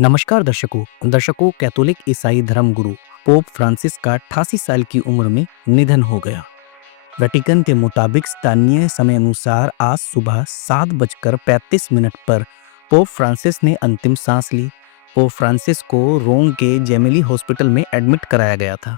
नमस्कार दर्शकों कैथोलिक ईसाई धर्म गुरु पोप फ्रांसिस का 88 साल की उम्र में निधन हो गया। वेटिकन के मुताबिक स्थानीय समय अनुसार आज सुबह 7:35 पर पोप फ्रांसिस ने अंतिम सांस ली। पोप फ्रांसिस को रोम के जेमिली हॉस्पिटल में एडमिट कराया गया था।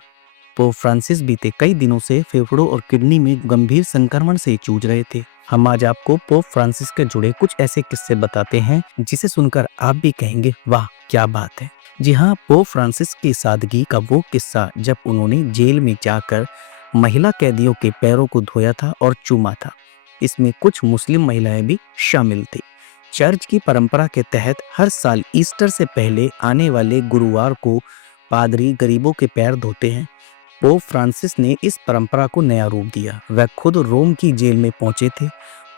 पोप फ्रांसिस बीते कई दिनों से फेफड़ों और किडनी में गंभीर संक्रमण से जूझ रहे थे। हम आज आपको पोप फ्रांसिस के जुड़े कुछ ऐसे किस्से बताते हैं जिसे सुनकर आप भी कहेंगे, वाह क्या बात है। जी हाँ, पोप फ्रांसिस की सादगी का वो किस्सा जब उन्होंने जेल में जाकर महिला कैदियों के पैरों को धोया था और चूमा था। इसमें कुछ मुस्लिम महिलाएं भी शामिल थी। चर्च की परंपरा के तहत हर साल ईस्टर से पहले आने वाले गुरुवार को पादरी गरीबों के पैर धोते हैं। पोप फ्रांसिस ने इस परंपरा को नया रूप दिया। वह खुद रोम की जेल में पहुंचे थे।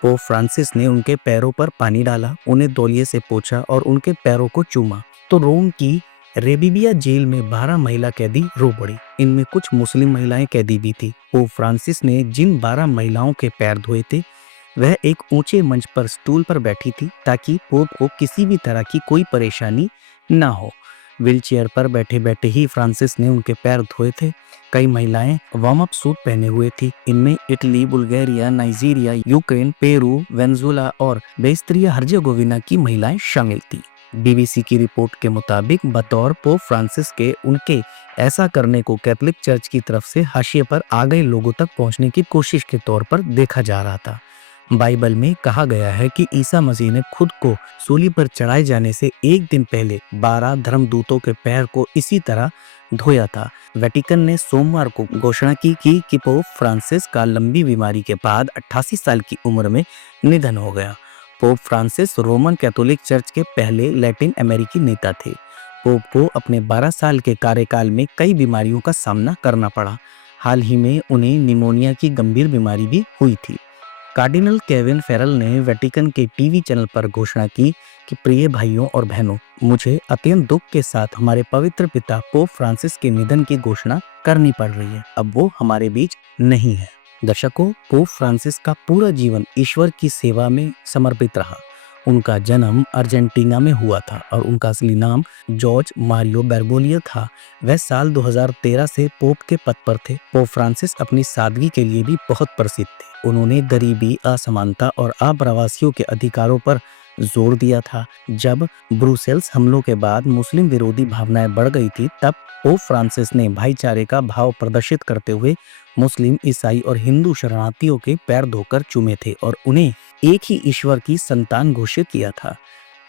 पोप फ्रांसिस ने उनके पैरों पर पानी डाला, उन्हें तौलिए से पोंछा और उनके पैरों को चूमा तो रोम की रेबिबिया जेल में 12 महिला कैदी रो पड़ी। इनमें कुछ मुस्लिम महिलाएं कैदी भी थी। पोप फ्रांसिस ने जिन 12 महिलाओं के पैर धोए थे वह एक ऊंचे मंच पर स्टूल पर बैठी थी ताकि पोप को किसी भी तरह की कोई परेशानी ना हो। व्हीलचेयर पर बैठे बैठे ही फ्रांसिस ने उनके पैर धोए थे। कई महिलाएं वार्म अप सूट पहने हुए थी। इनमें Italy, Bulgaria, Nigeria, Ukraine, Peru, Venezuela और बेस्त्रिया हर्जेगोविना की महिलाएं शामिल थी। बीबीसी की रिपोर्ट के मुताबिक बतौर पोप फ्रांसिस के उनके ऐसा करने को कैथोलिक चर्च की तरफ से हाशिए पर आ गए लोगों तक पहुंचने की कोशिश के तौर पर देखा जा रहा था। बाइबल में कहा गया है कि ईसा मसीह ने खुद को सूली पर चढ़ाए जाने से एक दिन पहले 12 धर्मदूतों के पैर को इसी तरह धोया था। वेटिकन ने सोमवार को घोषणा की कि पोप फ्रांसिस का लंबी बीमारी के बाद 88 साल की उम्र में निधन हो गया। Pope Francis Roman Catholic church के पहले लैटिन अमेरिकी नेता थे। पोप को अपने 12 साल के कार्यकाल में कई बीमारियों का सामना करना पड़ा। हाल ही में उन्हें निमोनिया की गंभीर बीमारी भी हुई थी। कार्डिनल केविन फेरल ने वेटिकन के टीवी चैनल पर घोषणा की कि प्रिय भाइयों और बहनों, मुझे अत्यंत दुख के साथ हमारे पवित्र पिता पोप फ्रांसिस के निधन की घोषणा करनी पड़ रही है। अब वो हमारे बीच नहीं है। दर्शकों, पोप फ्रांसिस का पूरा जीवन ईश्वर की सेवा में समर्पित रहा। उनका जन्म अर्जेंटीना में हुआ था और उनका असली नाम जॉर्ज मारियो बेर्गोलियो था। वह साल 2013 से पोप के पद पर थे। पोप फ्रांसिस अपनी सादगी के लिए भी बहुत प्रसिद्ध थे। उन्होंने गरीबी, असमानता और आप्रवासियों के अधिकारों पर जोर दिया था। जब ब्रुसेल्स हमलों के बाद मुस्लिम विरोधी भावनाएं बढ़ गई थी, तब पोप फ्रांसिस ने भाईचारे का भाव प्रदर्शित करते हुए मुस्लिम, ईसाई और हिंदू शरणार्थियों के पैर धोकर चूमे थे और उन्हें एक ही ईश्वर की संतान घोषित किया था।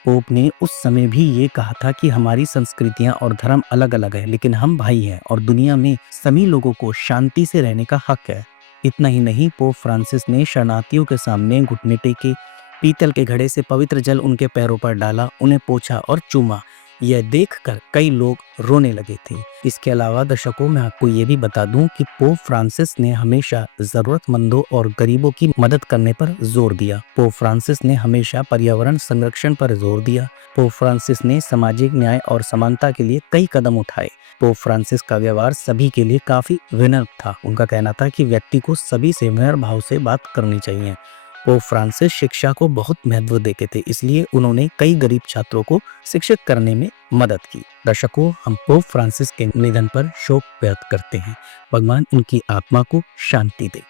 पोप ने उस समय भी ये कहा था कि हमारी संस्कृतियां और धर्म अलग अलग है, लेकिन हम भाई हैं और दुनिया में सभी लोगों को शांति से रहने का हक है। इतना ही नहीं, पोप फ्रांसिस ने शरणार्थियों के सामने घुटने टेके, पीतल के घड़े से पवित्र जल उनके पैरों पर डाला, उन्हें पोंछा और चूमा। यह देखकर कई लोग रोने लगे थे। इसके अलावा दर्शकों, मैं आपको ये भी बता दूं कि पोप फ्रांसिस ने हमेशा जरूरतमंदों और गरीबों की मदद करने पर जोर दिया। पोप फ्रांसिस ने हमेशा पर्यावरण संरक्षण पर जोर दिया। पोप फ्रांसिस ने सामाजिक न्याय और समानता के लिए कई कदम उठाए। पोप फ्रांसिस का व्यवहार सभी के लिए काफी विनम्र था। उनका कहना था कि व्यक्ति को सभी से विनम्र भाव से बात करनी चाहिए। पोप फ्रांसिस शिक्षा को बहुत महत्व देते थे, इसलिए उन्होंने कई गरीब छात्रों को शिक्षित करने में मदद की। दर्शकों, हम पोप फ्रांसिस के निधन पर शोक व्यक्त करते हैं। भगवान उनकी आत्मा को शांति दे।